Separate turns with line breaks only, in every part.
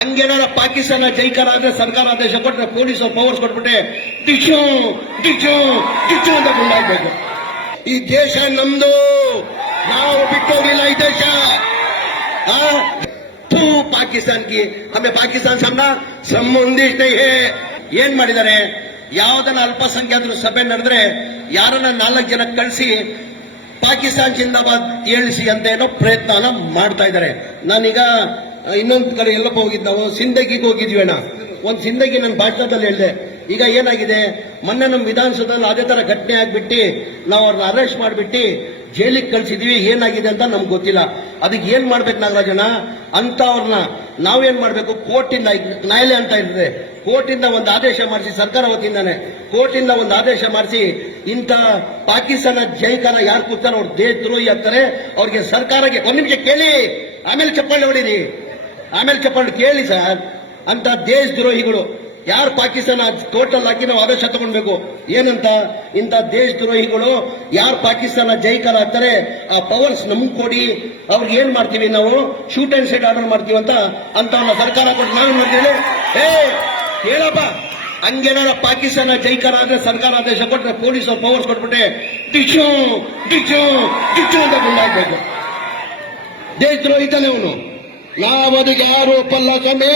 ಹಂಗೇನಾರ ಪಾಕಿಸ್ತಾನ ಜೈಕಾರ ಆದ್ರೆ ಸರ್ಕಾರ ಆದೇಶ ಕೊಟ್ಟರೆ ಪೊಲೀಸರು ಪವರ್ಸ್ ಕೊಟ್ಬಿಟ್ಟೆ ಟಿಶು ದಿಕ್ಷು ಟಿಶು ಅಂತ ಗುಂಡಾಗ್ಬೇಕು. ಈ ದೇಶ ನಮ್ದು. ನಾವು ಬಿಟ್ಟೋಗಿಲ್ಲ ಈ ದೇಶ. ತೂ ಪಾಕಿಸ್ತಾನ್ಗೆ ಆಮೇಲೆ ಪಾಕಿಸ್ತಾನ್ ಸಂಬಂಧ ಸಂಬಂಧಿಸಿದ ಏನ್ ಮಾಡಿದ್ದಾರೆ? ಯಾವ್ದನ್ನ ಅಲ್ಪಸಂಖ್ಯಾತರು ಸಭೆ ನಡೆದ್ರೆ ಯಾರನ್ನ ನಾಲ್ಕು ಜನ ಕಳಿಸಿ ಪಾಕಿಸ್ತಾನ ಜಿಂದಾಬಾದ್ ಏಳಿಸಿ ಅಂತ ಏನೋ ಪ್ರಯತ್ನ ಮಾಡ್ತಾ ಇದ್ದಾರೆ. ನಾನೀಗ ಇನ್ನೊಂದು ಕಡೆ ಎಲ್ಲಪ್ಪ ಹೋಗಿದ್ದು ನಾವು? ಸಿಂದಗಿಗೆ ಹೋಗಿದ್ವಿ ಅಣ್ಣ. ಒಂದು ಸಿಂದಗಿ ನನ್ನ ಭಾಷಣದಲ್ಲಿ ಹೇಳಿದೆ. ಈಗ ಏನಾಗಿದೆ? ಮೊನ್ನೆ ನಮ್ಮ ವಿಧಾನಸೌಧದಲ್ಲಿ ಅದೇ ಥರ ಘಟನೆ ಆಗಿಬಿಟ್ಟು, ನಾವು ಅವ್ರನ್ನ ಅರೆಸ್ಟ್ ಮಾಡಿಬಿಟ್ಟು, ಜೈಲಿಗೆ ಕಳಿಸಿದ್ವಿ. ಏನಾಗಿದೆ ಅಂತ ನಮ್ಗೆ ಗೊತ್ತಿಲ್ಲ. ಅದಕ್ಕೆ ಏನು ಮಾಡ್ಬೇಕು ನಾಗರಾಜಣ್ಣ ಅಂತ ಅವ್ರನ್ನ ನಾವೇನ್ ಮಾಡ್ಬೇಕು? ಕೋರ್ಟಿಂದ ನ್ಯಾಯಾಲಯ ಅಂತ ಇರ್ತದೆ. ಕೋರ್ಟಿಂದ ಒಂದು ಆದೇಶ ಮಾಡಿಸಿ, ಸರ್ಕಾರ ವತಿಯಿಂದಾನೆ ಕೋರ್ಟಿಂದ ಒಂದು ಆದೇಶ ಮಾಡಿಸಿ, ಇಂಥ ಪಾಕಿಸ್ತಾನ ಜೈಕಾರ ಯಾರು ಕೂತಾರೋ ಅವ್ರು ದೇಶದ್ರೋಹಿ ಆಗ್ತಾರೆ. ಅವ್ರಿಗೆ ಸರ್ಕಾರಕ್ಕೆ ಒಂದು ನಿಮಿಷ ಕೇಳಿ. ಆಮೇಲೆ ಚಪ್ಪಾಳೆ ಹೊಡೀರಿ. ಆಮೇಲೆ ಚಪ್ಪಾಳೆ ಕೇಳಿ ಸರ್, ಅಂತ ದೇಶದ್ರೋಹಿಗಳು ಯಾರು ಪಾಕಿಸ್ತಾನ ಟೋಟಲ್ ಹಾಕಿ ನಾವು ಆದೇಶ ತಗೊಳ್ಬೇಕು ಏನಂತ? ಇಂಥ ದೇಶದ್ರೋಹಿಗಳು ಯಾರು ಪಾಕಿಸ್ತಾನ ಜೈಕಾರ ಆಗ್ತಾರೆ, ಆ ಪವರ್ಸ್ ನಮ್ಗೆ ಕೊಡಿ, ಅವ್ರಿಗೆ ಏನ್ ಮಾಡ್ತೀವಿ ನಾವು? ಶೂಟ್ ಅಂಡ್ ಸೈಡ್ ಆರ್ಡರ್ ಮಾಡ್ತೀವಿ ಅಂತ ಅಂತ ಸರ್ಕಾರ ಕೊಟ್ಟು ನಾನು ಮಾಡ್ತೀನಿ ಏ ಹೇಳಪ್ಪ, ಹಂಗೇನಾರ ಪಾಕಿಸ್ತಾನ ಜೈಕಾರ ಆದ್ರೆ ಸರ್ಕಾರ ಆದೇಶ ಕೊಟ್ಟರೆ ಪೊಲೀಸ್ ಪವರ್ಸ್ ಕೊಟ್ಬಿಟ್ಟೆ ಡಿಶು ಡಿಶು ಡಿಶು ಅಂತ ಗುಂಡಾಗ್ಬೇಕು. ದೇಶದ್ರೋಹಿ ತಾನೆ ಅವನು. ನಾವು ಅದಕ್ಕೆ ಯಾರು ಒಪ್ಪಲ್ಲ ಸ್ವಾಮಿ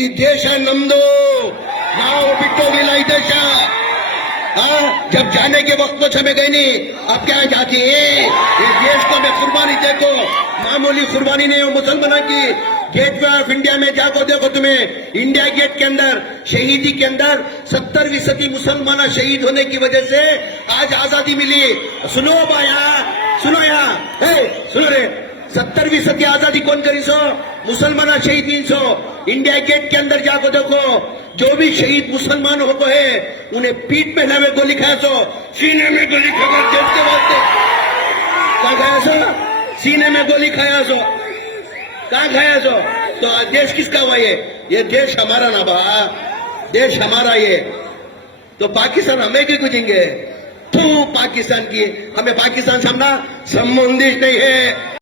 ಈ ದೇಶ ನಮ್ದು ನಾವು ಬಿಟ್ಟೋಗಿಲ್ಲ ಈ ದೇಶ हाँ, जब जाने के वक्त में समय गई नहीं अब क्या जाती है ये देश को मैं कुर्बानी देखो मामूली कुर्बानी नहीं हो मुसलमानों की गेट वे ऑफ इंडिया में जाको देखो तुम्हें इंडिया गेट के अंदर शहीदी के अंदर सत्तर फीसदी मुसलमान शहीद होने की वजह से आज आजादी मिली सुनो बाया सुनो यहाँ हे सुनो रे सत्तर फ़ीसदी आज़ादी कौन करी सो? मुसलमान शहीद नहीं सो। इंडिया गेट के अंदर जाको देखो। जो भी शहीद मुसलमान हो गए उन्हें पीठ पे में गोली खाया सो। सीने में गोली खाकर देखते वास्ते। कहा खाया सो? सीने में गोली खाया सो। कहा खाया सो? तो देश किसका हुआ ये? ये देश हमारा ना बा। देश हमारा ये। तो पाकिस्तान हमें क्यों कुचेंगे तू पाकिस्तान की, हमें पाकिस्तान सामना संबंधित नहीं है।